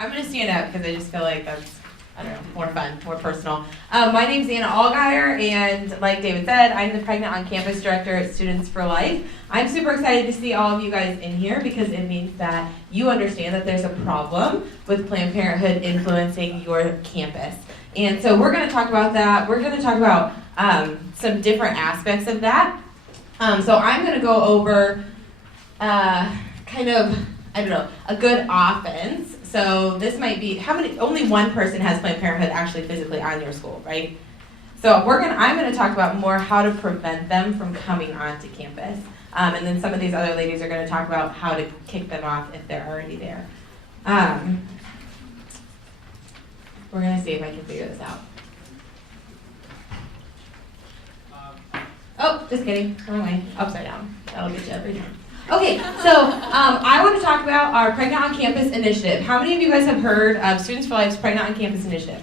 I'm going to stand up because I just feel like that's, I don't know, more fun, more personal. My name's Anna Allgaier, and like David said, I'm the Pregnant on Campus Director at Students for Life. I'm super excited to see all of you guys in here because it means that you understand that there's a problem with Planned Parenthood influencing your campus. And so we're going to talk about that. We're going to talk about some different aspects of that. So I'm going to go over a good offense. So this might be, only one person has Planned Parenthood actually physically on your school, right? So I'm going to talk about more how to prevent them from coming onto campus. And then some of these other ladies are going to talk about how to kick them off if they're already there. We're going to see if I can figure this out. Oh, just kidding. Wrong way. Upside down. That'll get you every time. Okay, so I want to talk about our Pregnant on Campus initiative. How many of you guys have heard of Students for Life's Pregnant on Campus initiative?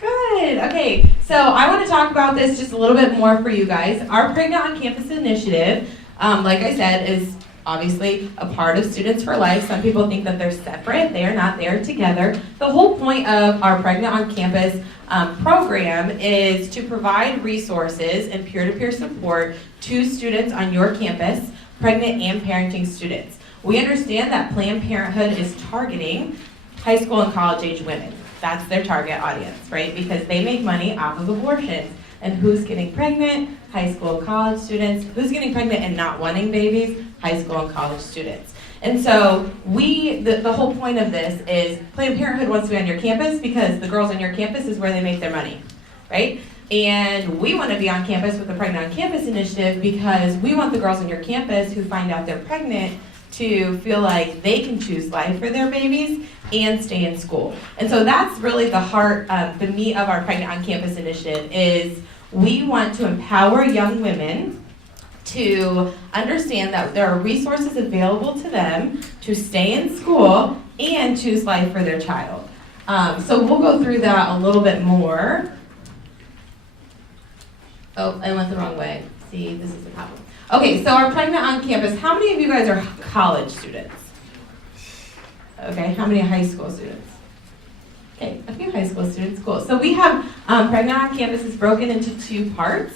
Good. Okay, so I want to talk about this just a little bit more for you guys. Our Pregnant on Campus initiative, like I said, is obviously a part of Students for Life. Some people think that they're separate. They are not. They are together. The whole point of our Pregnant on Campus program is to provide resources and peer-to-peer support to students on your campus, pregnant and parenting students. We understand that Planned Parenthood is targeting high school and college-age women. That's their target audience, right? Because they make money off of abortions. And who's getting pregnant? High school and college students. Who's getting pregnant and not wanting babies? High school and college students. And so the whole point of this is Planned Parenthood wants to be on your campus because the girls on your campus is where they make their money, right? And we want to be on campus with the Pregnant on Campus initiative because we want the girls on your campus who find out they're pregnant to feel like they can choose life for their babies and stay in school. And so that's really the heart, the meat of our Pregnant on Campus initiative is we want to empower young women to understand that there are resources available to them to stay in school and choose life for their child. So we'll go through that a little bit more. Oh, I went the wrong way. See, this is the problem. Okay, so our Pregnant on Campus, how many of you guys are college students? Okay, how many high school students? Okay, a few high school students, cool. So we have Pregnant on Campus is broken into two parts.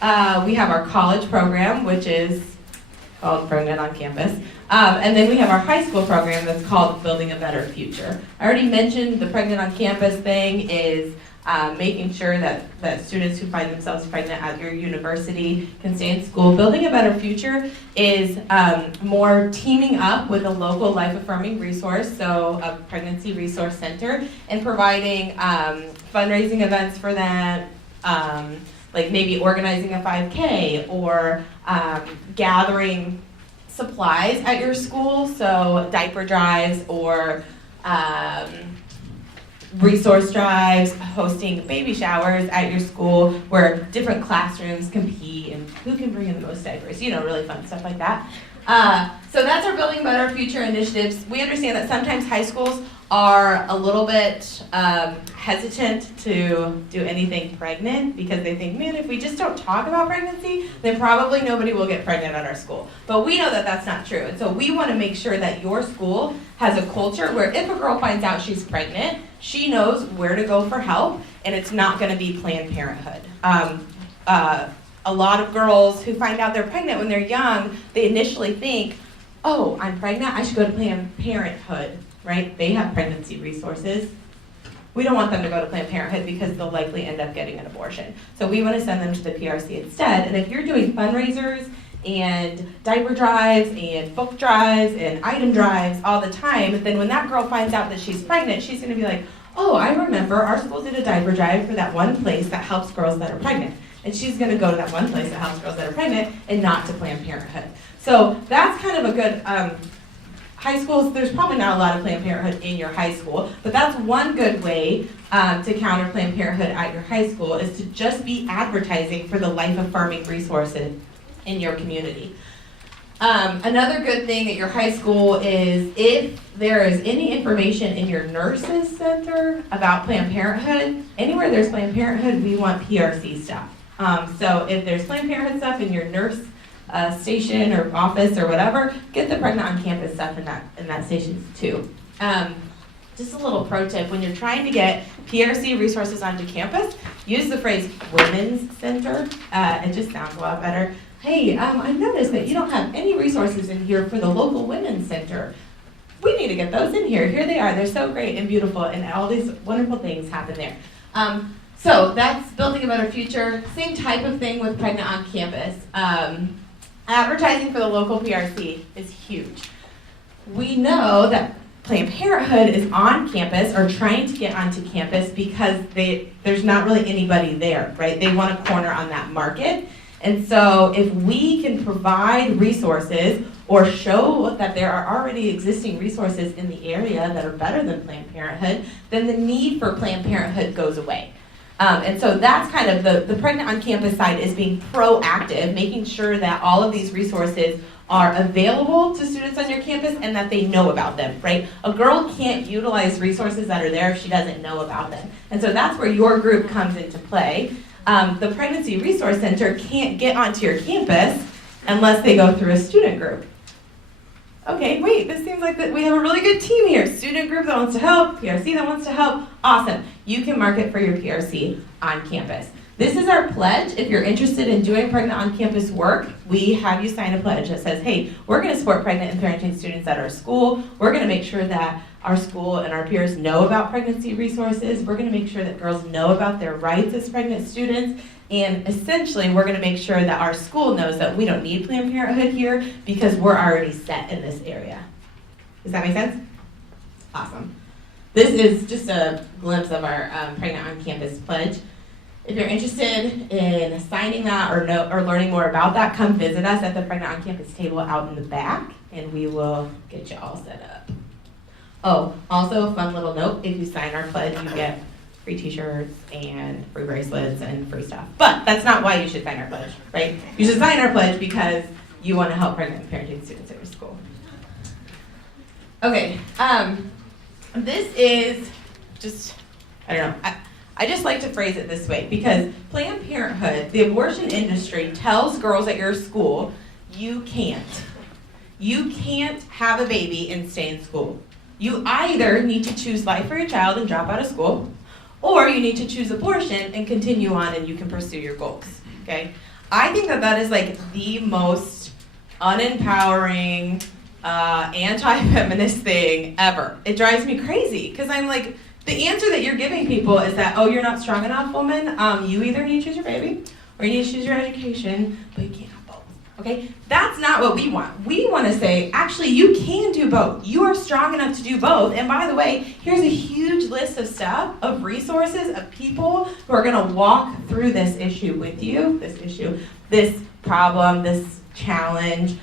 We have our college program, which is called Pregnant on Campus. And then we have our high school program that's called Building a Better Future. I already mentioned the Pregnant on Campus thing is making sure that students who find themselves pregnant at your university can stay in school. Building a Better Future is more teaming up with a local life-affirming resource, so a pregnancy resource center, and providing fundraising events for them, like maybe organizing a 5K or gathering supplies at your school, so diaper drives or resource drives, hosting baby showers at your school where different classrooms compete and who can bring in the most diapers, really fun stuff like that. So that's our Building a Better Future initiatives. We understand that sometimes high schools are a little bit hesitant to do anything pregnant because they think, man, if we just don't talk about pregnancy, then probably nobody will get pregnant at our school. But we know that that's not true. And so we want to make sure that your school has a culture where if a girl finds out she's pregnant, she knows where to go for help, and it's not going to be Planned Parenthood. A lot of girls who find out they're pregnant when they're young, they initially think, oh, I'm pregnant, I should go to Planned Parenthood, right? They have pregnancy resources. We don't want them to go to Planned Parenthood because they'll likely end up getting an abortion. So we want to send them to the PRC instead. And if you're doing fundraisers and diaper drives and book drives and item drives all the time, then when that girl finds out that she's pregnant, she's going to be like, oh, I remember our school did a diaper drive for that one place that helps girls that are pregnant. And she's going to go to that one place that helps girls that are pregnant and not to Planned Parenthood. So that's kind of a good, high schools, there's probably not a lot of Planned Parenthood in your high school, but that's one good way to counter Planned Parenthood at your high school is to just be advertising for the life-affirming resources in your community. Another good thing at your high school is if there is any information in your nurses center about Planned Parenthood, anywhere there's Planned Parenthood, we want PRC stuff. So if there's Planned Parenthood stuff in your nurse station or office or whatever, get the Pregnant on Campus stuff in that station too. Just a little pro tip, when you're trying to get PRC resources onto campus, use the phrase women's center. It just sounds a lot better. Hey, I noticed that you don't have any resources in here for the local women's center. We need to get those in here. Here they are. They're so great and beautiful, and all these wonderful things happen there. So that's building a better future. Same type of thing with Pregnant on Campus. Advertising for the local PRC is huge. We know that Planned Parenthood is on campus or trying to get onto campus because there's not really anybody there, right? They want a corner on that market. And so if we can provide resources or show that there are already existing resources in the area that are better than Planned Parenthood, then the need for Planned Parenthood goes away. And so that's kind of the Pregnant on Campus side, is being proactive, making sure that all of these resources are available to students on your campus and that they know about them, right? A girl can't utilize resources that are there if she doesn't know about them. And so that's where your group comes into play. The Pregnancy Resource Center can't get onto your campus unless they go through a student group. Okay, wait, this seems like that we have a really good team here. Student group that wants to help, PRC that wants to help. Awesome. You can market for your PRC on campus. This is our pledge. If you're interested in doing Pregnant on Campus work, we have you sign a pledge that says, hey, we're going to support pregnant and parenting students at our school. We're going to make sure that our school and our peers know about pregnancy resources. We're going to make sure that girls know about their rights as pregnant students. And essentially, we're going to make sure that our school knows that we don't need Planned Parenthood here because we're already set in this area. Does that make sense? Awesome. This is just a glimpse of our Pregnant on Campus pledge. If you're interested in signing that or learning more about that, come visit us at the Pregnant on Campus table out in the back, and we will get you all set up. Oh, also a fun little note, if you sign our pledge, you get free t-shirts and free bracelets and free stuff. But that's not why you should sign our pledge, right? You should sign our pledge because you want to help pregnant and parenting students at your school. Okay, this is just, I don't know, I just like to phrase it this way because Planned Parenthood, the abortion industry, tells girls at your school, you can't have a baby and stay in school. You either need to choose life for your child and drop out of school, or you need to choose abortion and continue on and you can pursue your goals, okay? I think that is like the most unempowering, anti-feminist thing ever. It drives me crazy because I'm like, the answer that you're giving people is that, oh, you're not strong enough, woman. You either need to choose your baby or you need to choose your education, but you can't have both, okay? That's not what we want. We want to say, actually, you can do both. You are strong enough to do both. And by the way, here's a huge list of stuff, of resources, of people who are going to walk through this issue with you, this problem, this challenge,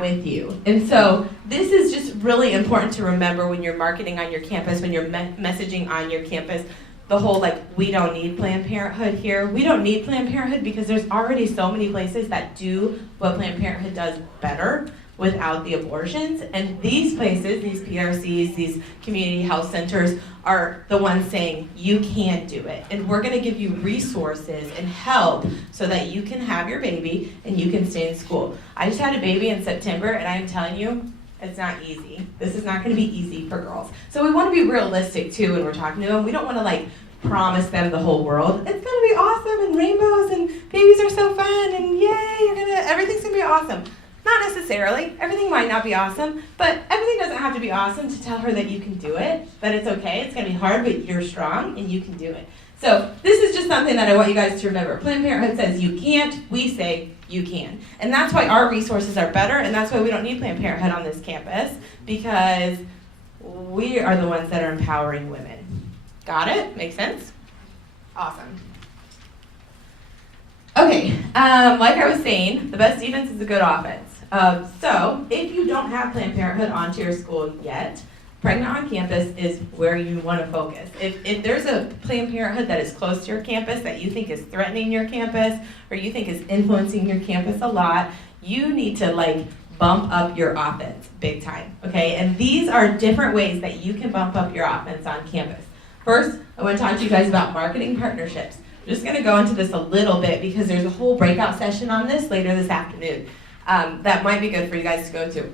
with you. And so this is just really important to remember when you're marketing on your campus, when you're messaging on your campus, the whole like, we don't need Planned Parenthood here. We don't need Planned Parenthood because there's already so many places that do what Planned Parenthood does better without the abortions. And these places, these PRCs, these community health centers are the ones saying, you can do it. And we're gonna give you resources and help so that you can have your baby and you can stay in school. I just had a baby in September and I'm telling you, it's not easy. This is not gonna be easy for girls. So we wanna be realistic too when we're talking to them. We don't wanna like promise them the whole world. It's gonna be awesome and rainbows and babies are so fun and yay, everything's gonna be awesome. Not necessarily. Everything might not be awesome, but everything doesn't have to be awesome to tell her that you can do it, that it's okay. It's going to be hard, but you're strong and you can do it. So this is just something that I want you guys to remember. Planned Parenthood says you can't, we say you can. And that's why our resources are better, and that's why we don't need Planned Parenthood on this campus, because we are the ones that are empowering women. Got it? Make sense? Awesome. Okay, like I was saying, the best defense is a good offense. So if you don't have Planned Parenthood onto your school yet, Pregnant on Campus is where you want to focus. If there's a Planned Parenthood that is close to your campus that you think is threatening your campus or you think is influencing your campus a lot, you need to like bump up your offense big time, okay? And these are different ways that you can bump up your offense on campus. First, I want to talk to you guys about marketing partnerships. I'm just going to go into this a little bit because there's a whole breakout session on this later this afternoon that might be good for you guys to go to.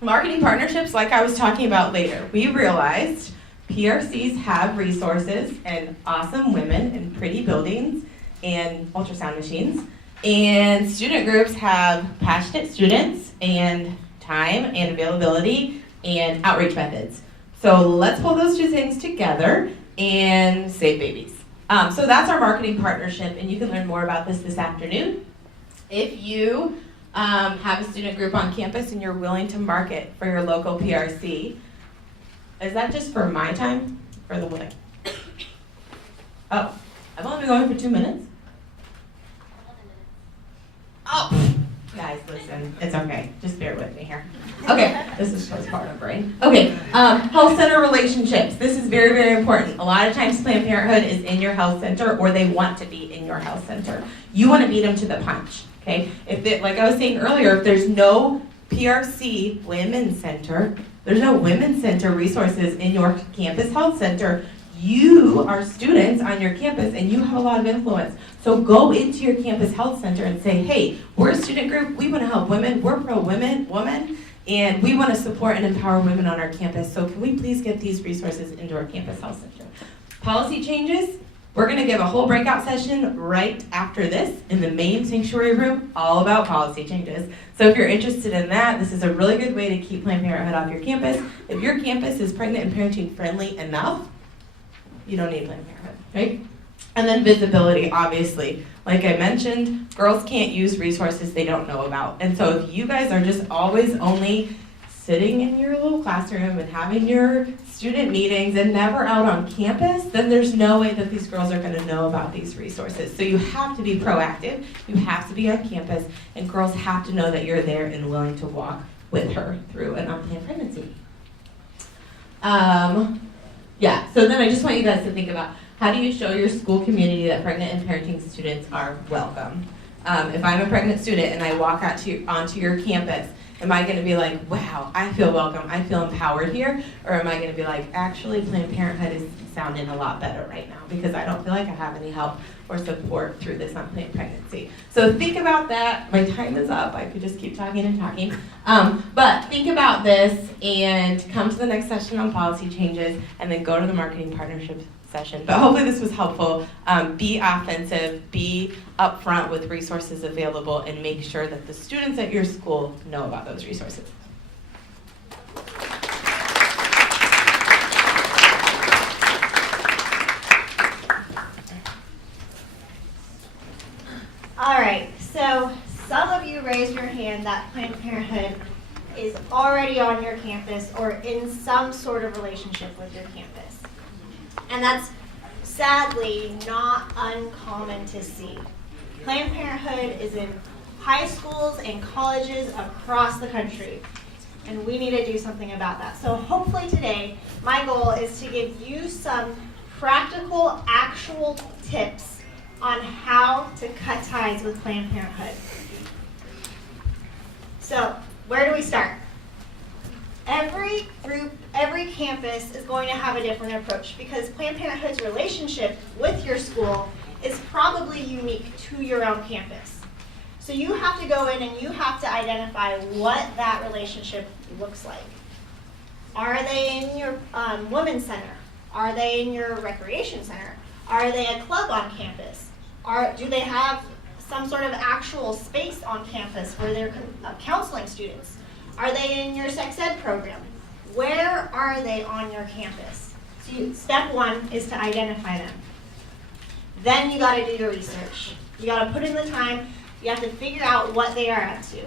Marketing partnerships, like I was talking about later, we realized PRCs have resources and awesome women and pretty buildings and ultrasound machines. And student groups have passionate students and time and availability and outreach methods. So let's pull those two things together and save babies. So that's our marketing partnership, and you can learn more about this afternoon. If you have a student group on campus and you're willing to market for your local PRC, is that just for my time or the winning? Oh, I've only been going for 2 minutes? Oh, guys, listen, it's okay. Just bear with me here. Okay, this is postpartum brain. Okay, health center relationships. This is very, very important. A lot of times Planned Parenthood is in your health center, or they want to be in your health center. You want to beat them to the punch, okay? Like I was saying earlier, if there's no PRC Women's Center, there's no Women's Center resources in your campus health center, you are students on your campus and you have a lot of influence. So go into your campus health center and say, hey, we're a student group, we want to help women, we're pro-woman, and we want to support and empower women on our campus. So can we please get these resources into our campus health center? Policy changes, we're going to give a whole breakout session right after this in the main sanctuary room, all about policy changes. So if you're interested in that, this is a really good way to keep Planned Parenthood off your campus. If your campus is pregnant and parenting friendly enough, you don't need Planned Parenthood, right? And then visibility, obviously. Like I mentioned, girls can't use resources they don't know about. And so if you guys are just always only sitting in your little classroom and having your student meetings and never out on campus, then there's no way that these girls are going to know about these resources. So you have to be proactive, you have to be on campus, and girls have to know that you're there and willing to walk with her through an unplanned pregnancy. Yeah, so then I just want you guys to think about, how do you show your school community that pregnant and parenting students are welcome? If I'm a pregnant student and I walk onto your campus, am I going to be like, wow, I feel welcome, I feel empowered here? Or am I going to be like, actually, Planned Parenthood is sounding a lot better right now because I don't feel like I have any help or support through this unplanned pregnancy? So think about that. My time is up. I could just keep talking and talking. But think about this and come to the next session on policy changes and then go to the marketing partnerships session. But hopefully this was helpful. Be offensive, be upfront with resources available, and make sure that the students at your school know about those resources. All right, so some of you raised your hand that Planned Parenthood is already on your campus or in some sort of relationship with your campus. And that's sadly not uncommon to see. Planned Parenthood is in high schools and colleges across the country, and we need to do something about that. So hopefully today, my goal is to give you some practical, actual tips on how to cut ties with Planned Parenthood. So, where do we start? Every group, every campus is going to have a different approach because Planned Parenthood's relationship with your school is probably unique to your own campus. So you have to go in and you have to identify what that relationship looks like. Are they in your women's center? Are they in your recreation center? Are they a club on campus? Do they have some sort of actual space on campus where they're counseling students? Are they in your sex ed program? Where are they on your campus? So step one is to identify them. Then you got to do your research. You got to put in the time. You have to figure out what they are up to.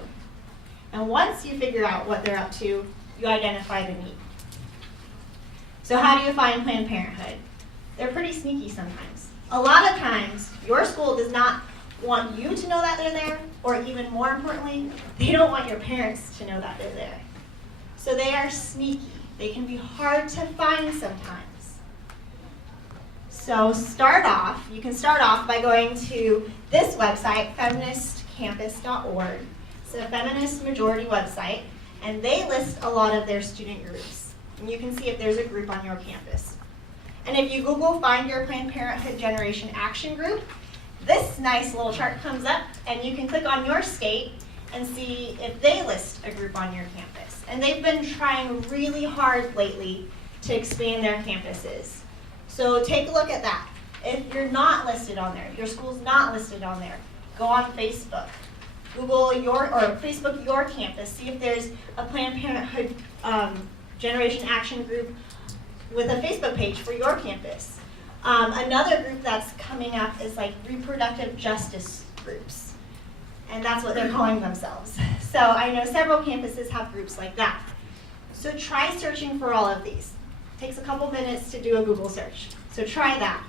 And once you figure out what they're up to, you identify the need. So how do you find Planned Parenthood? They're pretty sneaky sometimes. A lot of times, your school does not want you to know that they're there, or even more importantly, they don't want your parents to know that they're there. So they are sneaky. They can be hard to find sometimes. So you can start off by going to this website, feministcampus.org. It's a feminist majority website, and they list a lot of their student groups. And you can see if there's a group on your campus. And if you Google Find Your Planned Parenthood Generation Action Group, this nice little chart comes up, and you can click on your state and see if they list a group on your campus. And they've been trying really hard lately to expand their campuses. So take a look at that. If you're not listed on there, your school's not listed on there, go on Facebook. Google Facebook your campus. See if there's a Planned Parenthood Generation Action group with a Facebook page for your campus. Another group that's coming up is like reproductive justice groups. And that's what they're calling themselves. So I know several campuses have groups like that. So try searching for all of these. It takes a couple minutes to do a Google search. So try that.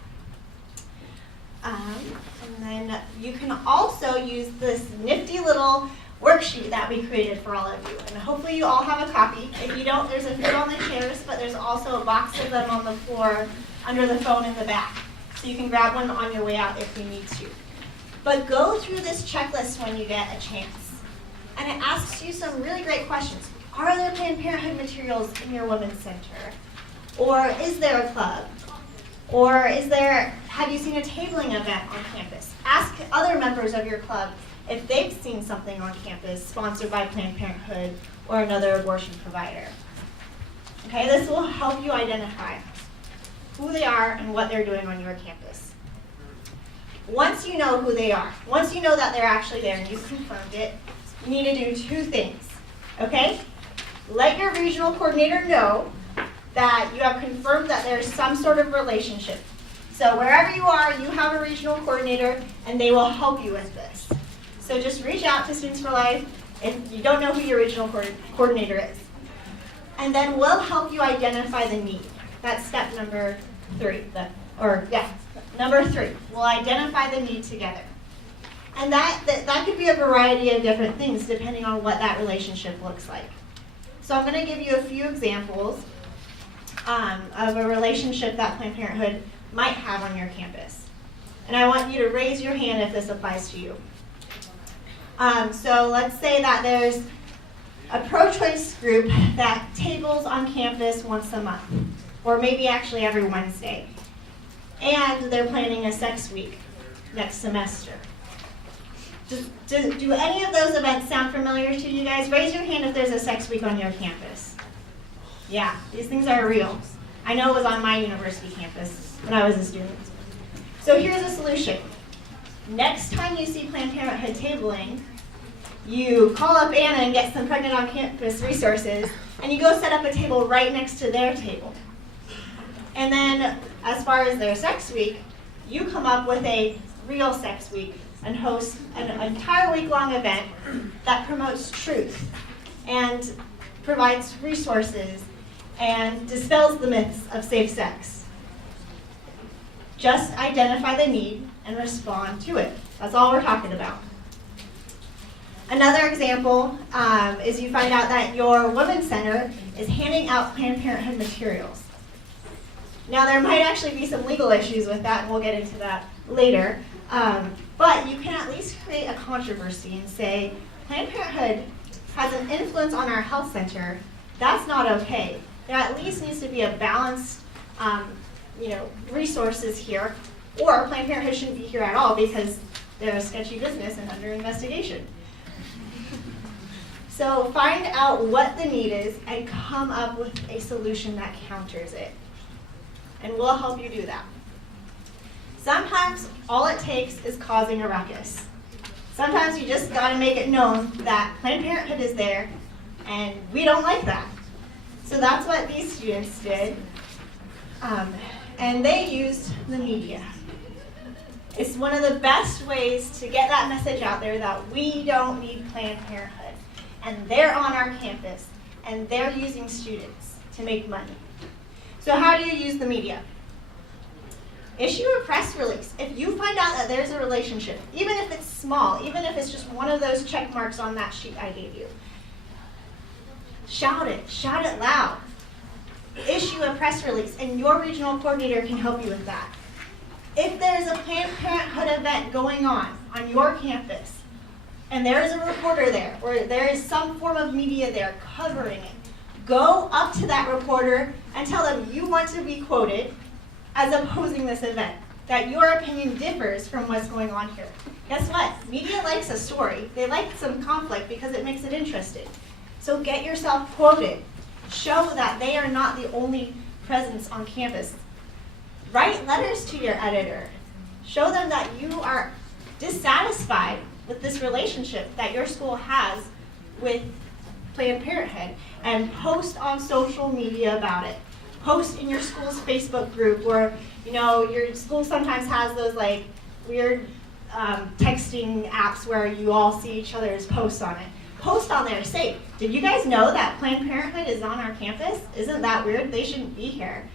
And then you can also use this nifty little worksheet that we created for all of you. And hopefully you all have a copy. If you don't, there's a few on the chairs, but there's also a box of them on the floor under the phone in the back. So you can grab one on your way out if you need to. But go through this checklist when you get a chance. And it asks you some really great questions. Are there Planned Parenthood materials in your Women's Center? Or is there a club? Or have you seen a tabling event on campus? Ask other members of your club if they've seen something on campus sponsored by Planned Parenthood or another abortion provider. Okay, this will help you identify who they are and what they're doing on your campus. Once you know who they are, once you know that they're actually there and you've confirmed it, you need to do two things, okay? Let your regional coordinator know that you have confirmed that there's some sort of relationship. So wherever you are, you have a regional coordinator and they will help you with this. So just reach out to Students for Life if you don't know who your regional coordinator is. And then we'll help you identify the need. That's step number 3. Number 3. We'll identify the need together. And that could be a variety of different things depending on what that relationship looks like. So I'm going to give you a few examples of a relationship that Planned Parenthood might have on your campus. And I want you to raise your hand if this applies to you. So let's say that there's a pro-choice group that tables on campus once a month, or maybe actually every Wednesday. And they're planning a sex week next semester. Do any of those events sound familiar to you guys? Raise your hand if there's a sex week on your campus. Yeah, these things are real. I know it was on my university campus when I was a student. So here's a solution. Next time you see Planned Parenthood tabling, you call up Anna and get some pregnant on campus resources, and you go set up a table right next to their table. And then, as far as their sex week, you come up with a real sex week and host an entire week-long event that promotes truth and provides resources and dispels the myths of safe sex. Just identify the need and respond to it. That's all we're talking about. Another example is you find out that your Women's Center is handing out Planned Parenthood materials. Now, there might actually be some legal issues with that, and we'll get into that later. But you can at least create a controversy and say, Planned Parenthood has an influence on our health center. That's not okay. There at least needs to be a balanced, resources here, or Planned Parenthood shouldn't be here at all because they're a sketchy business and under investigation. So find out what the need is and come up with a solution that counters it. And we'll help you do that. Sometimes all it takes is causing a ruckus. Sometimes you just got to make it known that Planned Parenthood is there and we don't like that. So that's what these students did. And they used the media. It's one of the best ways to get that message out there that we don't need Planned Parenthood. And they're on our campus, and they're using students to make money. So how do you use the media? Issue a press release. If you find out that there's a relationship, even if it's small, even if it's just one of those check marks on that sheet I gave you, shout it loud. Issue a press release, and your regional coordinator can help you with that. If there's a Planned Parenthood event going on your campus, and there is a reporter there, or there is some form of media there covering it, go up to that reporter and tell them you want to be quoted as opposing this event, that your opinion differs from what's going on here. Guess what? Media likes a story. They like some conflict because it makes it interesting. So get yourself quoted. Show that they are not the only presence on campus. Write letters to your editor. Show them that you are dissatisfied with this relationship that your school has with Planned Parenthood, and post on social media about it. Post in your school's Facebook group, or your school sometimes has those like weird texting apps where you all see each other's posts on it. Post on there, say, did you guys know that Planned Parenthood is on our campus? Isn't that weird? They shouldn't be here.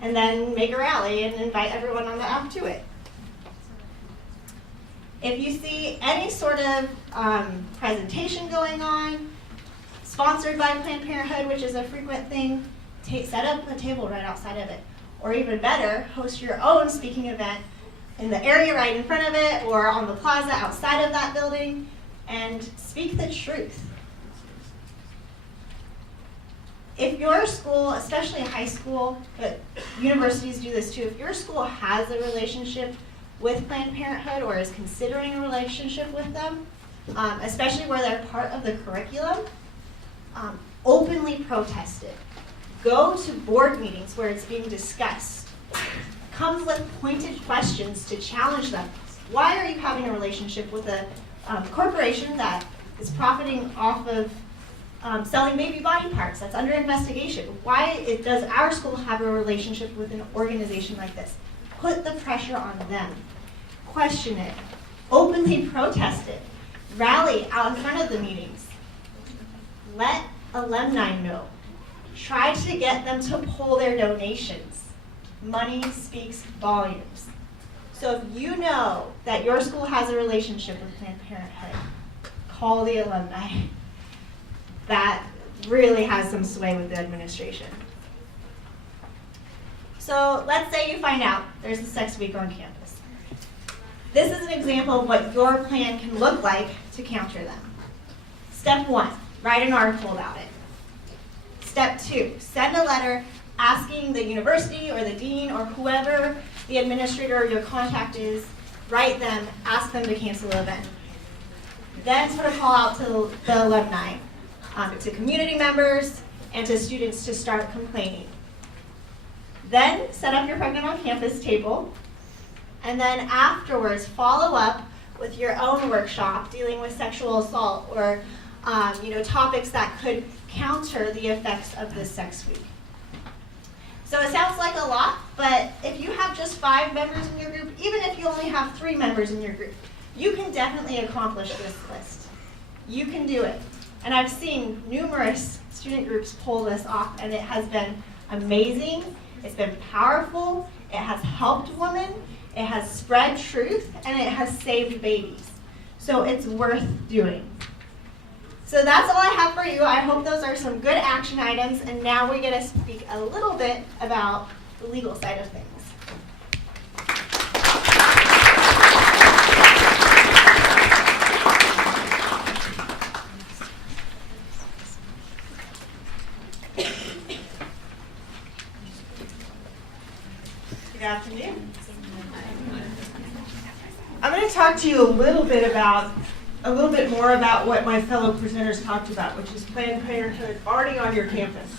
And then make a rally and invite everyone on the app to it. If you see any sort of presentation going on, sponsored by Planned Parenthood, which is a frequent thing, set up a table right outside of it. Or even better, host your own speaking event in the area right in front of it, or on the plaza outside of that building, and speak the truth. If your school, especially high school, but universities do this too, if your school has a relationship with Planned Parenthood or is considering a relationship with them, especially where they're part of the curriculum, openly protest it. Go to board meetings where it's being discussed. Come with pointed questions to challenge them. Why are you having a relationship with a corporation that is profiting off of selling baby body parts that's under investigation? Why does our school have a relationship with an organization like this? Put the pressure on them. Question it. Openly protest it. Rally out in front of the meetings. Let alumni know. Try to get them to pull their donations. Money speaks volumes. So if you know that your school has a relationship with Planned Parenthood, call the alumni. That really has some sway with the administration. So let's say you find out there's a sex week on campus. This is an example of what your plan can look like to counter them. Step 1, write an article about it. Step 2, send a letter asking the university or the dean or whoever the administrator or your contact is, write them, ask them to cancel the event. Then put a call out to the alumni, to community members, and to students to start complaining. Then set up your Pregnant on Campus table, and then afterwards follow up with your own workshop dealing with sexual assault or topics that could counter the effects of this sex week. So it sounds like a lot, but if you have just 5 members in your group, even if you only have 3 members in your group, you can definitely accomplish this list. You can do it. And I've seen numerous student groups pull this off, and it has been amazing. It's been powerful. It has helped women. It has spread truth, and it has saved babies. So it's worth doing. So that's all I have for you. I hope those are some good action items, and now we're going to speak a little bit about the legal side of things. Good afternoon. I'm going to talk to you a little bit more about what my fellow presenters talked about, which is Planned Parenthood already on your campus.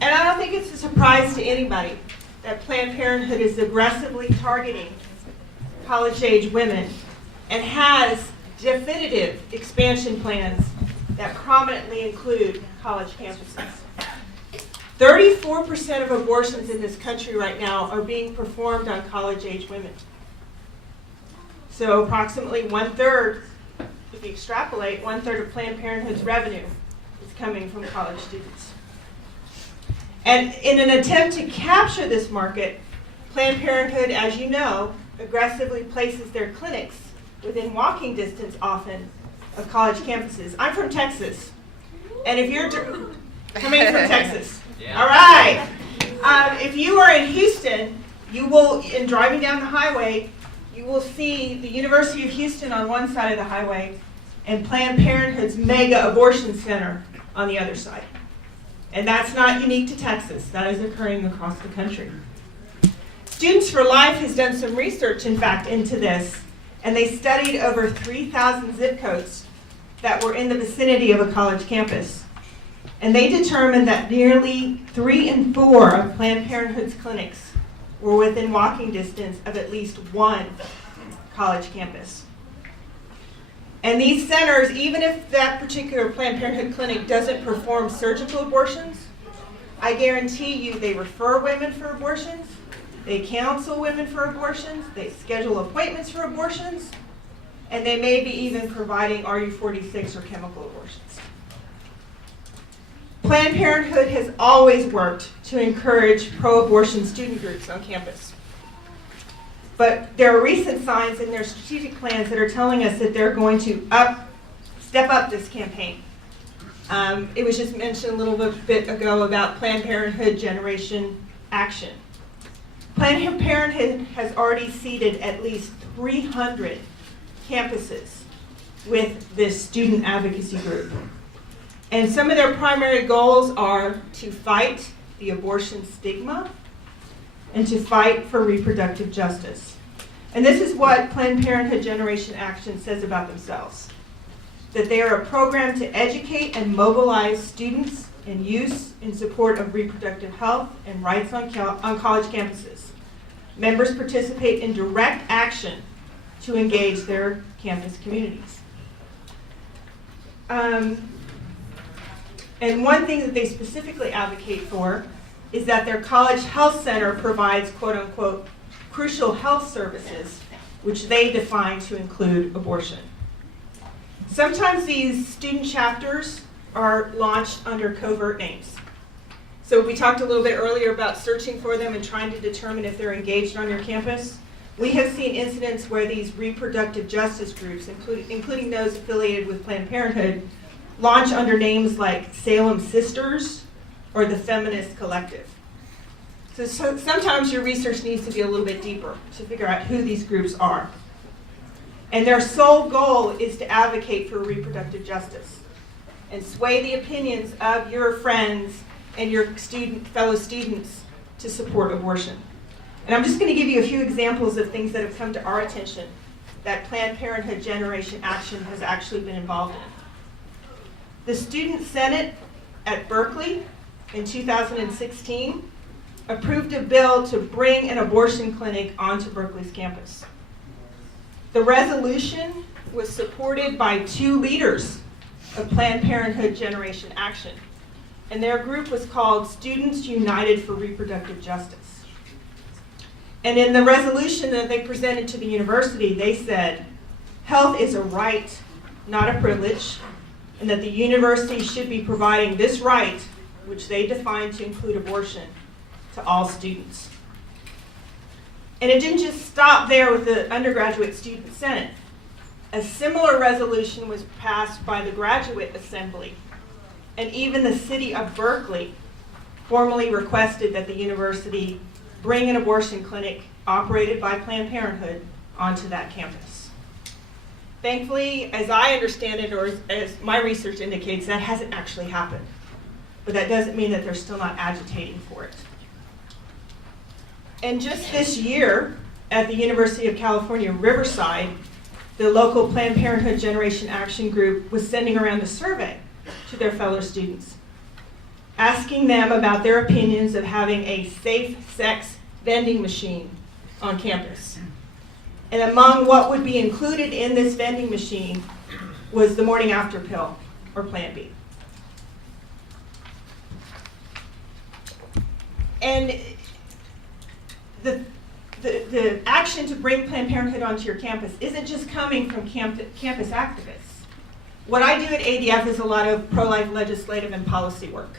And I don't think it's a surprise to anybody that Planned Parenthood is aggressively targeting college-age women and has definitive expansion plans that prominently include college campuses. 34% of abortions in this country right now are being performed on college-age women. So approximately 1/3, if you extrapolate, 1/3 of Planned Parenthood's revenue is coming from college students. And in an attempt to capture this market, Planned Parenthood, as you know, aggressively places their clinics within walking distance often of college campuses. I'm from Texas, and if you're coming from Texas, yeah. All right. If you are in Houston, you will, in driving down the highway, you will see the University of Houston on one side of the highway and Planned Parenthood's mega abortion center on the other side. And that's not unique to Texas. That is occurring across the country. Students for Life has done some research, in fact, into this, and they studied over 3,000 zip codes that were in the vicinity of a college campus. And they determined that nearly 3 in 4 of Planned Parenthood's clinics were within walking distance of at least one college campus. And these centers, even if that particular Planned Parenthood clinic doesn't perform surgical abortions, I guarantee you they refer women for abortions, they counsel women for abortions, they schedule appointments for abortions, and they may be even providing RU46 or chemical abortions. Planned Parenthood has always worked to encourage pro-abortion student groups on campus. But there are recent signs in their strategic plans that are telling us that they're going to step up this campaign. It was just mentioned a little bit ago about Planned Parenthood Generation Action. Planned Parenthood has already seeded at least 300 campuses with this student advocacy group. And some of their primary goals are to fight the abortion stigma and to fight for reproductive justice. And this is what Planned Parenthood Generation Action says about themselves, that they are a program to educate and mobilize students and youth in support of reproductive health and rights on college campuses. Members participate in direct action to engage their campus communities. And one thing that they specifically advocate for is that their college health center provides quote unquote crucial health services, which they define to include abortion. Sometimes these student chapters are launched under covert names. So we talked a little bit earlier about searching for them and trying to determine if they're engaged on your campus. We have seen incidents where these reproductive justice groups, including those affiliated with Planned Parenthood, launch under names like Salem Sisters or the Feminist Collective. So sometimes your research needs to be a little bit deeper to figure out who these groups are. And their sole goal is to advocate for reproductive justice and sway the opinions of your friends and your fellow students to support abortion. And I'm just going to give you a few examples of things that have come to our attention that Planned Parenthood Generation Action has actually been involved in. The Student Senate at Berkeley in 2016 approved a bill to bring an abortion clinic onto Berkeley's campus. The resolution was supported by 2 leaders of Planned Parenthood Generation Action, and their group was called Students United for Reproductive Justice. And in the resolution that they presented to the university, they said, health is a right, not a privilege, and that the university should be providing this right, which they define to include abortion, to all students. And it didn't just stop there with the undergraduate student senate. A similar resolution was passed by the graduate assembly, and even the city of Berkeley formally requested that the university bring an abortion clinic operated by Planned Parenthood onto that campus. Thankfully, as I understand it, or as my research indicates, that hasn't actually happened. But that doesn't mean that they're still not agitating for it. And just this year, at the University of California, Riverside, the local Planned Parenthood Generation Action group was sending around a survey to their fellow students, asking them about their opinions of having a safe sex vending machine on campus. And among what would be included in this vending machine was the morning after pill, or Plan B. And the action to bring Planned Parenthood onto your campus isn't just coming from campus activists. What I do at ADF is a lot of pro-life legislative and policy work.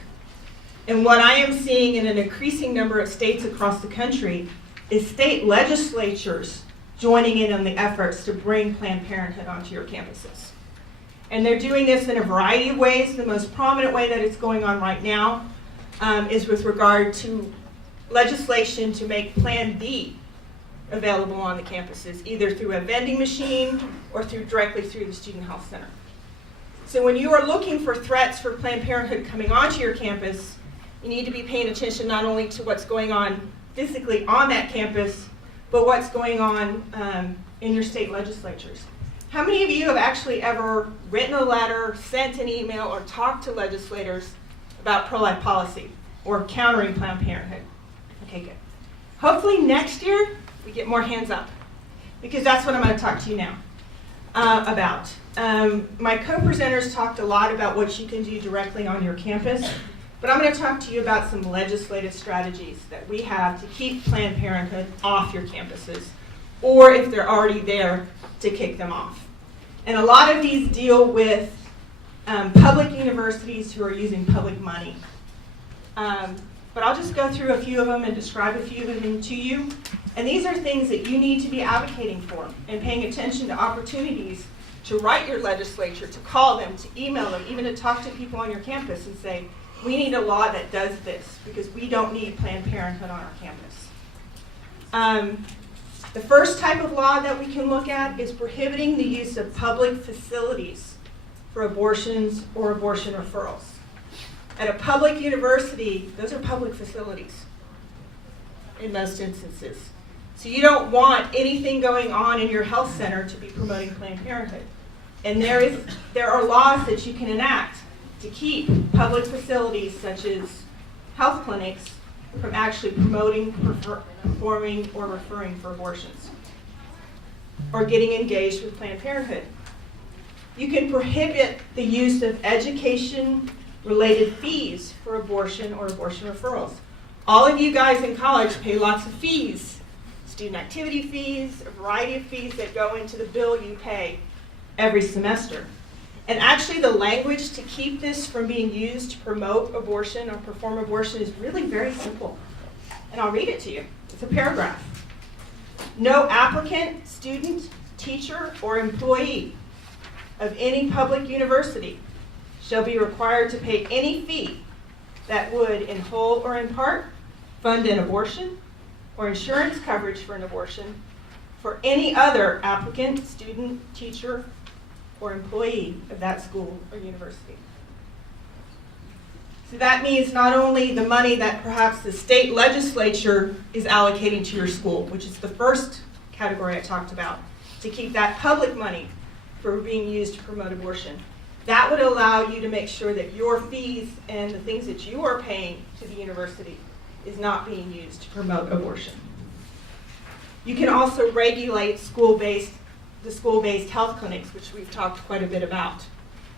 And what I am seeing in an increasing number of states across the country is state legislatures joining in on the efforts to bring Planned Parenthood onto your campuses. And they're doing this in a variety of ways. The most prominent way that it's going on right now is with regard to legislation to make Plan B available on the campuses, either through a vending machine or directly through the Student Health Center. So when you are looking for threats for Planned Parenthood coming onto your campus, you need to be paying attention not only to what's going on physically on that campus, but what's going on in your state legislatures. How many of you have actually ever written a letter, sent an email, or talked to legislators about pro-life policy or countering Planned Parenthood. Okay, good. Hopefully next year we get more hands up, because that's what I'm going to talk to you now about. My co-presenters talked a lot about what you can do directly on your campus, but I'm going to talk to you about some legislative strategies that we have to keep Planned Parenthood off your campuses, or if they're already there, to kick them off. And a lot of these deal with public universities who are using public money. But I'll just go through a few of them and describe a few of them to you. And these are things that you need to be advocating for and paying attention to opportunities to write your legislature, to call them, to email them, even to talk to people on your campus and say, we need a law that does this because we don't need Planned Parenthood on our campus. The first type of law that we can look at is prohibiting the use of public facilities for abortions or abortion referrals. At a public university, those are public facilities in most instances. So you don't want anything going on in your health center to be promoting Planned Parenthood. And there are laws that you can enact to keep public facilities such as health clinics from actually promoting, performing, or referring for abortions, or getting engaged with Planned Parenthood. You can prohibit the use of education-related fees for abortion or abortion referrals. All of you guys in college pay lots of fees, student activity fees, a variety of fees that go into the bill you pay every semester. And actually the language to keep this from being used to promote abortion or perform abortion is really very simple. And I'll read it to you. It's a paragraph. No applicant, student, teacher, or employee of any public university shall be required to pay any fee that would, in whole or in part, fund an abortion or insurance coverage for an abortion for any other applicant, student, teacher, or employee of that school or university. So that means not only the money that perhaps the state legislature is allocating to your school, which is the first category I talked about, to keep that public money for being used to promote abortion. That would allow you to make sure that your fees and the things that you are paying to the university is not being used to promote abortion. You can also regulate the school-based health clinics, which we've talked quite a bit about,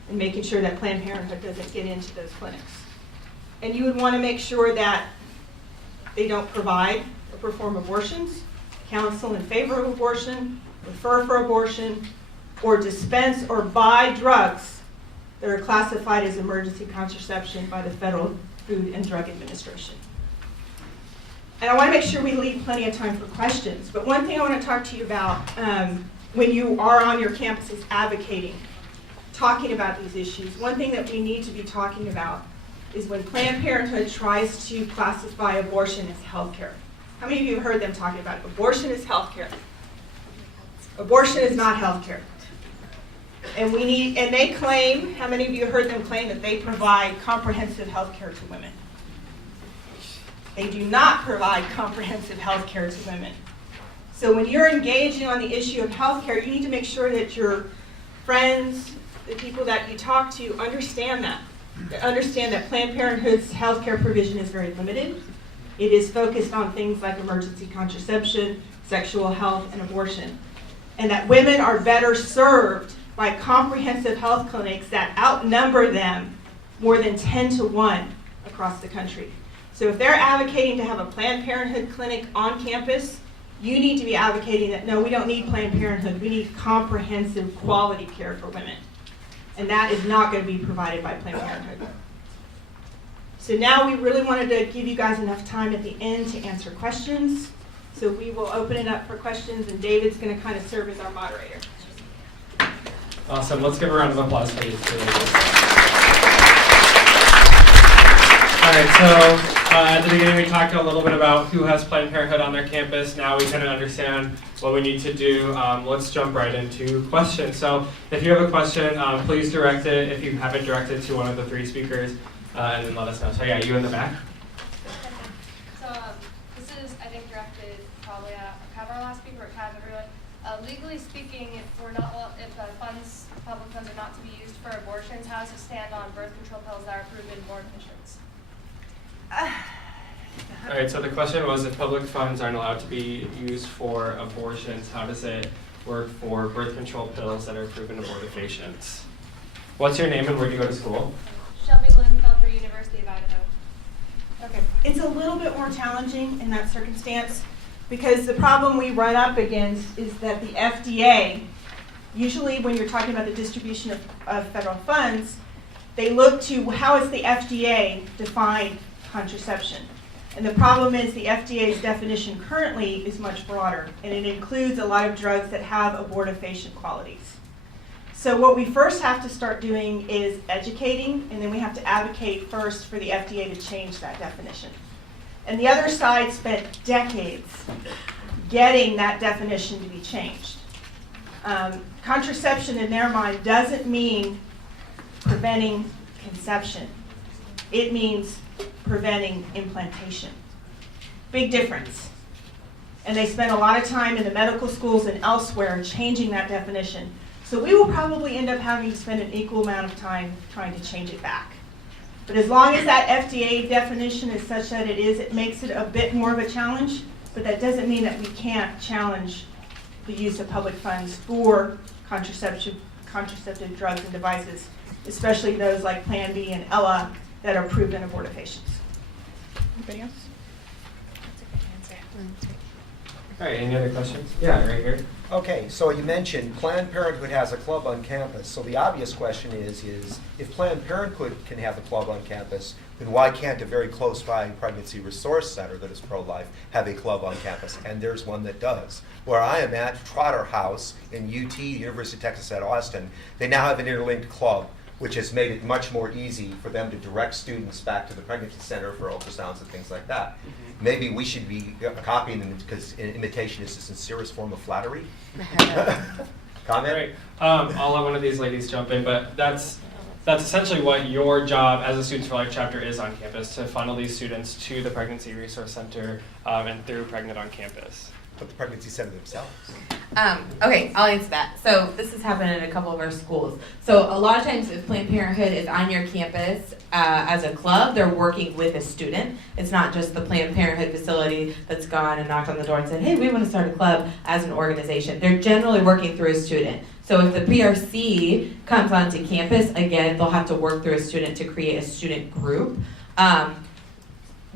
and making sure that Planned Parenthood doesn't get into those clinics. And you would want to make sure that they don't provide or perform abortions, counsel in favor of abortion, refer for abortion, or dispense or buy drugs that are classified as emergency contraception by the Federal Food and Drug Administration. And I want to make sure we leave plenty of time for questions. But one thing I want to talk to you about when you are on your campuses advocating, talking about these issues, one thing that we need to be talking about is when Planned Parenthood tries to classify abortion as health care. How many of you have heard them talking about it? Abortion is health care. Abortion is not health care. And they claim, how many of you heard them claim that they provide comprehensive health care to women? They do not provide comprehensive health care to women. So when you're engaging on the issue of health care, you need to make sure that your friends, the people that you talk to, understand that. Understand that Planned Parenthood's health care provision is very limited. It is focused on things like emergency contraception, sexual health, and abortion. And that women are better served by comprehensive health clinics that outnumber them more than 10 to 1 across the country. So if they're advocating to have a Planned Parenthood clinic on campus, you need to be advocating that, no, we don't need Planned Parenthood. We need comprehensive quality care for women. And that is not going to be provided by Planned Parenthood. So now we really wanted to give you guys enough time at the end to answer questions. So we will open it up for questions, and David's going to kind of serve as our moderator. Awesome. Let's give a round of applause for these two. All right, so at the beginning we talked a little bit about who has Planned Parenthood on their campus. Now we kind of understand what we need to do. Let's jump right into questions. So if you have a question, please direct it, if you haven't, directed to one of the three speakers, and then let us know. So yeah, you in the back. So this is, I think, directed probably at kind of our last speaker, or kind of everyone. Legally speaking, if funds public funds are not to be used for abortions, how does it stand on birth control pills that are proven more efficient? All right, so the question was if public funds aren't allowed to be used for abortions, how does it work for birth control pills that are proven abortifacients? What's your name and where do you go to school? Shelby Linfelter, University of Idaho. Okay, it's a little bit more challenging in that circumstance because the problem we run up against is that the FDA, usually when you're talking about the distribution of federal funds, they look to how is the FDA defined contraception. And the problem is the FDA's definition currently is much broader, and it includes a lot of drugs that have abortifacient qualities. So what we first have to start doing is educating, and then we have to advocate first for the FDA to change that definition. And the other side spent decades getting that definition to be changed. Contraception in their mind doesn't mean preventing conception. It means preventing implantation. Big difference. And they spend a lot of time in the medical schools and elsewhere changing that definition. So we will probably end up having to spend an equal amount of time trying to change it back. But as long as that FDA definition is such that it makes it a bit more of a challenge, but that doesn't mean that we can't challenge the use of public funds for contraceptive drugs and devices, especially those like Plan B and Ella that are proven abortifacients. Anybody else? All right, any other questions? Yeah, right here. Okay, so you mentioned Planned Parenthood has a club on campus. So the obvious question is if Planned Parenthood can have a club on campus, then why can't a very close by pregnancy resource center that is pro-life have a club on campus? And there's one that does. Where I am at, Trotter House in UT, University of Texas at Austin, they now have an interlinked club, which has made it much more easy for them to direct students back to the pregnancy center for ultrasounds and things like that. Maybe we should be copying them because imitation is the sincerest form of flattery. Comment? Great. I'll let one of these ladies jump in, but that's essentially what your job as a Students for Life chapter is on campus, to funnel these students to the Pregnancy Resource Center and through Pregnant on Campus. But the pregnancy center themselves. Okay, I'll answer that. So this has happened in a couple of our schools. So a lot of times if Planned Parenthood is on your campus as a club, they're working with a student. It's not just the Planned Parenthood facility that's gone and knocked on the door and said, hey, we want to start a club as an organization. They're generally working through a student. So if the PRC comes onto campus, again, they'll have to work through a student to create a student group.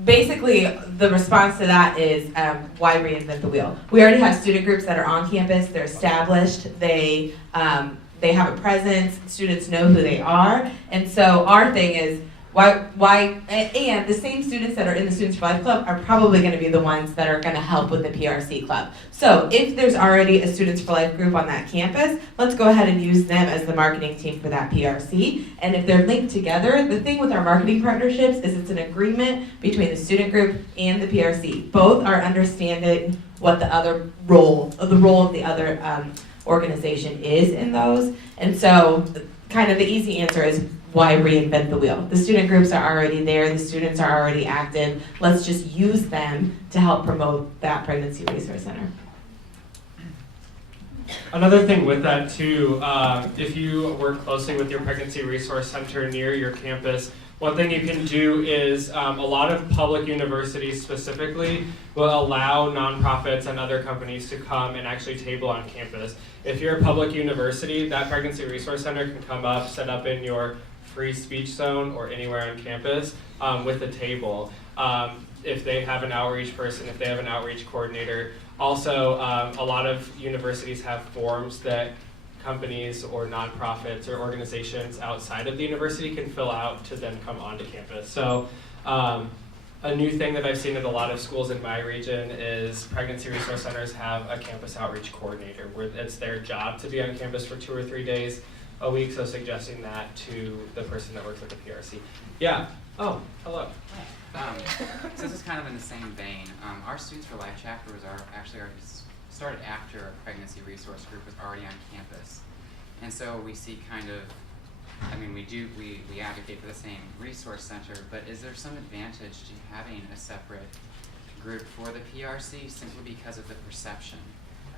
Basically, the response to that is why reinvent the wheel? We already have student groups that are on campus. They're established. They have a presence. Students know who they are. And so our thing is why, and the same students that are in the Students for Life Club are probably going to be the ones that are going to help with the PRC Club. So if there's already a Students for Life group on that campus, let's go ahead and use them as the marketing team for that PRC. And if they're linked together, the thing with our marketing partnerships is it's an agreement between the student group and the PRC. Both are understanding what the role of the other organization is in those. And so kind of the easy answer is why reinvent the wheel? The student groups are already there, the students are already active. Let's just use them to help promote that Pregnancy Resource Center. Another thing with that too, if you work closely with your Pregnancy Resource Center near your campus, one thing you can do is a lot of public universities specifically will allow nonprofits and other companies to come and actually table on campus. If you're a public university, that Pregnancy Resource Center can come up, set up in your free speech zone or anywhere on campus with a table. If they have an outreach person, if they have an outreach coordinator. Also, a lot of universities have forms that companies or nonprofits or organizations outside of the university can fill out to then come onto campus. So a new thing that I've seen at a lot of schools in my region is Pregnancy Resource Centers have a campus outreach coordinator where it's their job to be on campus for 2 or 3 days a week, so suggesting that to the person that works at the PRC. Yeah. Oh, hello. So this is kind of in the same vein. Our Students for Life chapters are actually already started after a pregnancy resource group was already on campus. And so we see kind of, I mean, we advocate for the same resource center, but is there some advantage to having a separate group for the PRC simply because of the perception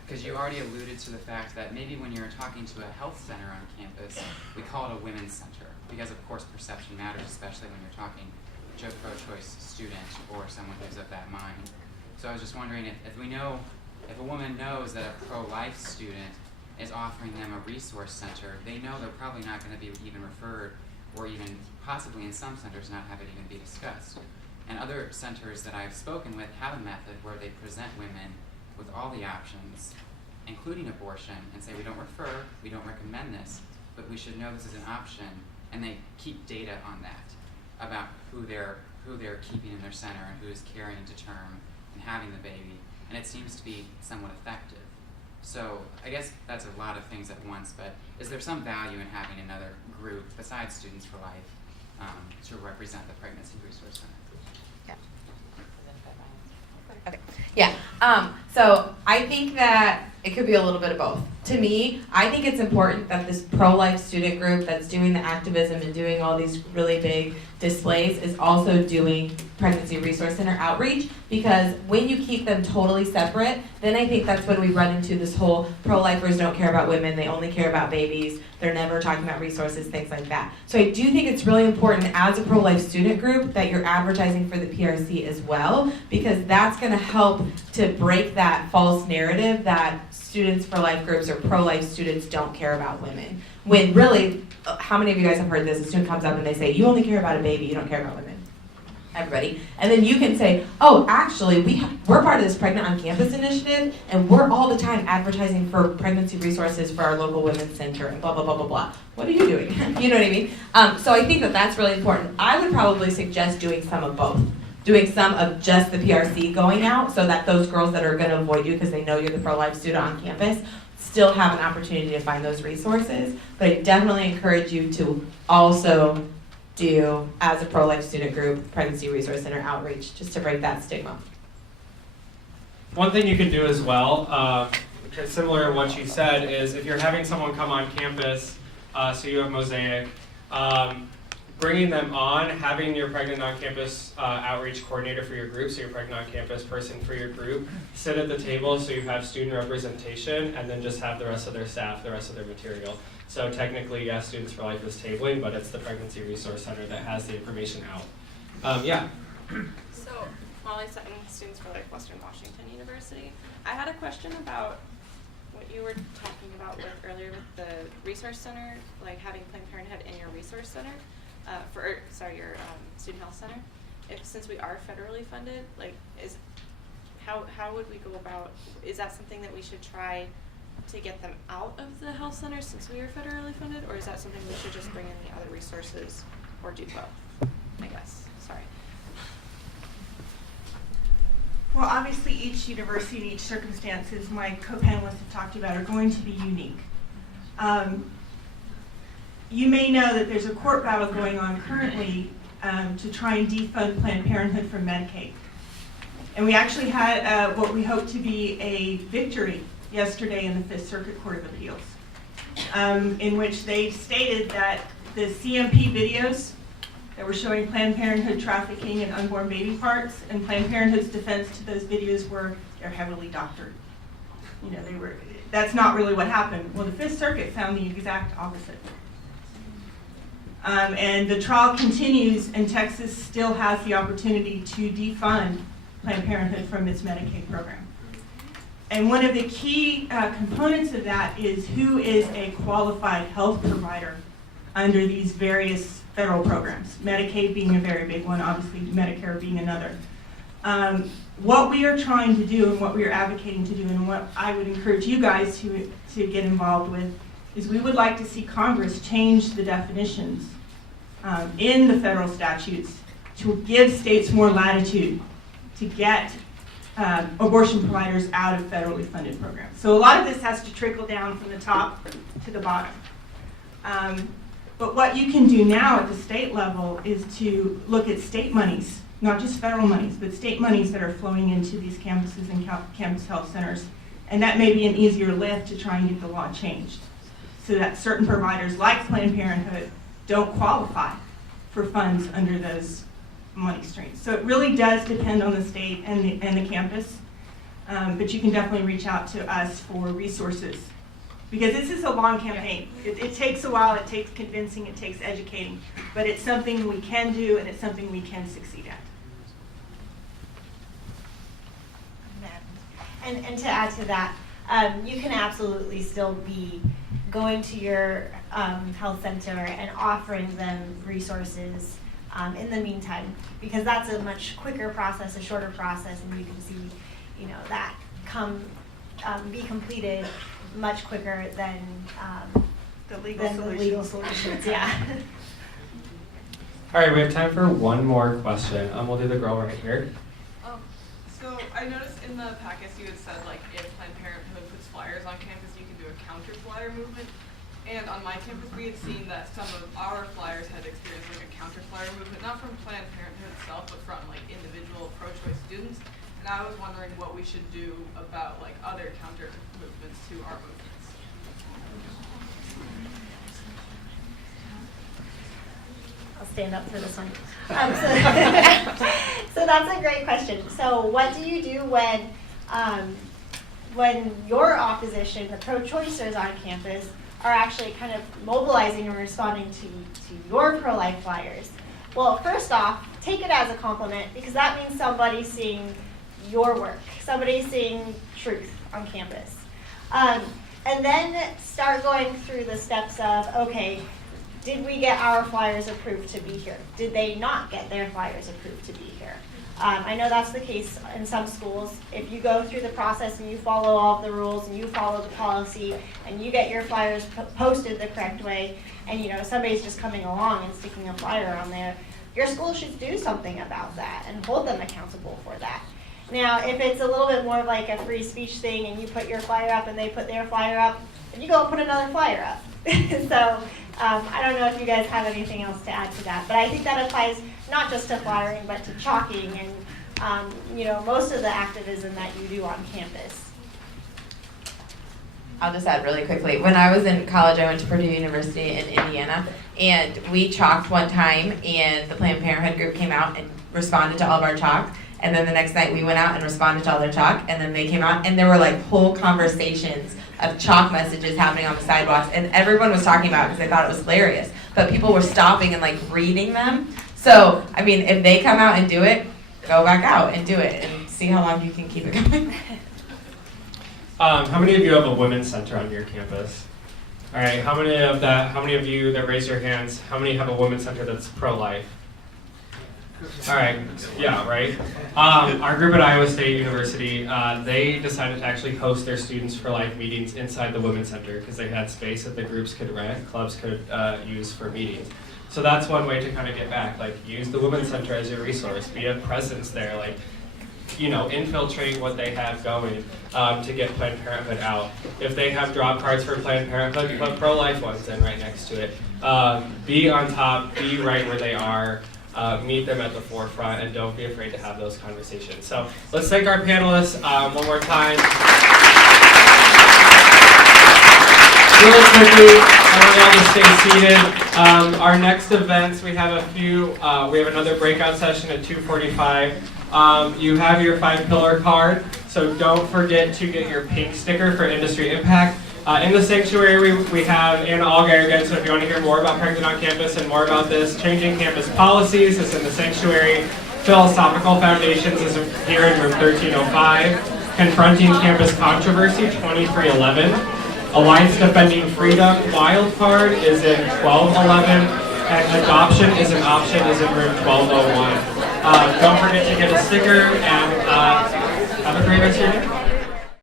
because you already alluded to the fact that maybe when you're talking to a health center on campus, we call it a women's center, because of course perception matters, especially when you're talking to a pro-choice student or someone who's of that mind. So I was just wondering if a woman knows that a pro-life student is offering them a resource center, they know they're probably not going to be even referred, or even possibly in some centers not have it even be discussed. And other centers that I've spoken with have a method where they present women with all the options, including abortion, and say we don't refer, we don't recommend this, but we should know this is an option, and they keep data on that about who they're keeping in their center and who is carrying to term and having the baby, and it seems to be somewhat effective. So I guess that's a lot of things at once, but is there some value in having another group besides Students for Life to represent the Pregnancy Resource Center? Okay. Yeah. So I think that it could be a little bit of both. To me, I think it's important that this pro-life student group that's doing the activism and doing all these really big displays is also doing Pregnancy Resource Center outreach, because when you keep them totally separate, then I think that's when we run into this whole pro-lifers don't care about women, they only care about babies, they're never talking about resources, things like that. So I do think it's really important as a pro-life student group that you're advertising for the PRC as well, because that's going to help to break that false narrative that Students for Life groups or pro-life students don't care about women. When really, how many of you guys have heard this? A student comes up and they say, you only care about a baby, you don't care about women. Everybody. And then you can say, oh, actually, we're part of this Pregnant on Campus initiative, and we're all the time advertising for pregnancy resources for our local women's center, and blah, blah, blah, blah, blah. What are you doing? You know what I mean? So I think that that's really important. I would probably suggest doing some of both. Doing some of just the PRC going out, so that those girls that are going to avoid you because they know you're the pro-life student on campus still have an opportunity to find those resources. But I definitely encourage you to also do, as a pro-life student group, Pregnancy Resource Center outreach, just to break that stigma. One thing you can do as well, similar to what you said, is if you're having someone come on campus, so you have Mosaic, bringing them on, having your Pregnant on Campus outreach coordinator for your group, so your Pregnant on Campus person for your group, sit at the table so you have student representation, and then just have the rest of their staff, the rest of their material. So technically, yes, Students for Life is tabling, but it's the Pregnancy Resource Center that has the information out. Yeah? So, Molly Sutton, Students for Life, Western Washington University. I had a question about what you were talking about earlier with the Resource Center, like having Planned Parenthood in your Resource Center. Your student health center. Since we are federally funded, like, how would we go about? Is that something that we should try to get them out of the health center since we are federally funded, or is that something we should just bring in the other resources, or do both? I guess. Sorry. Well, obviously each university and each circumstance, as my co-panelists have talked about, are going to be unique. You may know that there's a court battle going on currently to try and defund Planned Parenthood from Medicaid. And we actually had what we hope to be a victory yesterday in the Fifth Circuit Court of Appeals, in which they stated that the CMP videos that were showing Planned Parenthood trafficking in unborn baby parts, and Planned Parenthood's defense to those videos were they're heavily doctored. You know, that's not really what happened. Well, the Fifth Circuit found the exact opposite. And the trial continues, and Texas still has the opportunity to defund Planned Parenthood from its Medicaid program. And one of the key components of that is who is a qualified health provider under these various federal programs, Medicaid being a very big one, obviously Medicare being another. What we are trying to do and what we are advocating to do, and what I would encourage you guys to get involved with, is we would like to see Congress change the definitions in the federal statutes to give states more latitude to get abortion providers out of federally funded programs. So a lot of this has to trickle down from the top to the bottom. But what you can do now at the state level is to look at state monies, not just federal monies, but state monies that are flowing into these campuses and campus health centers. And that may be an easier lift to try and get the law changed, so that certain providers like Planned Parenthood don't qualify for funds under those money streams. So it really does depend on the state and the campus. but you can definitely reach out to us for resources. Because this is a long campaign. It takes a while, it takes convincing, it takes educating, but it's something we can do and it's something we can succeed at. And to add to that, you can absolutely still be going to your health center and offering them resources in the meantime, because that's a much quicker process, a shorter process, and you can see, you know, that be completed much quicker than The legal legal solutions. Yeah. All right, we have time for one more question. We'll do the girl right here. So I noticed in the packets you had said, like, if Planned Parenthood puts flyers on campus, you can do a counter flyer movement. And on my campus, we had seen that some of our flyers had experienced like a counter flyer movement, not from Planned Parenthood itself, but from like individual pro-choice students. And I was wondering what we should do about like other counter movements to our movements. I'll stand up for this one. So that's a great question. So what do you do when your opposition, the pro-choicers on campus, are actually kind of mobilizing and responding to your pro-life flyers? Well, first off, take it as a compliment, because that means somebody's seeing your work, somebody's seeing truth on campus. And then start going through the steps of, okay, did we get our flyers approved to be here? Did they not get their flyers approved to be here? I know that's the case in some schools. If you go through the process and you follow all of the rules and you follow the policy and you get your flyers posted the correct way, and you know somebody's just coming along and sticking a flyer on there, your school should do something about that and hold them accountable for that. Now, if it's a little bit more of like a free speech thing and you put your flyer up and they put their flyer up, then you go and put another flyer up. So I don't know if you guys have anything else to add to that, but I think that applies not just to flyering, but to chalking and you know, most of the activism that you do on campus. I'll just add really quickly. When I was in college, I went to Purdue University in Indiana, and we chalked one time, and the Planned Parenthood group came out and responded to all of our chalk. And then the next night we went out and responded to all their chalk, and then they came out, and there were like whole conversations of chalk messages happening on the sidewalks, and everyone was talking about it because they thought it was hilarious. But people were stopping and like reading them. So, I mean, if they come out and do it, go back out and do it and see how long you can keep it going. How many of you have a women's center on your campus? All right, how many of you that raise your hands, how many have a women's center that's pro-life? All right, yeah, right. Our group at Iowa State University, they decided to actually host their Students for Life meetings inside the Women's Center because they had space that the groups could rent, clubs could use for meetings. So that's one way to kind of get back, like use the Women's Center as your resource, be a presence there, like, you know, infiltrate what they have going to get Planned Parenthood out. If they have drop cards for Planned Parenthood, put pro-life ones in right next to it. Be on top, be right where they are. Meet them at the forefront, and don't be afraid to have those conversations. So let's thank our panelists one more time. Really quickly, I want y'all to stay seated. Our next events, we have a few. We have another breakout session at 2:45. You have your 5-pillar card, so don't forget to get your pink sticker for Industry Impact. In the sanctuary, we have Anna Allgaier again, so if you want to hear more about Pregnant on Campus and more about this, Changing Campus Policies is in the sanctuary. Philosophical Foundations is here in room 1305. Confronting Campus Controversy, 2311. Alliance Defending Freedom, Wild Card is in 1211. And Adoption is an Option is in room 1201. Don't forget to get a sticker, and have a great rest of your day.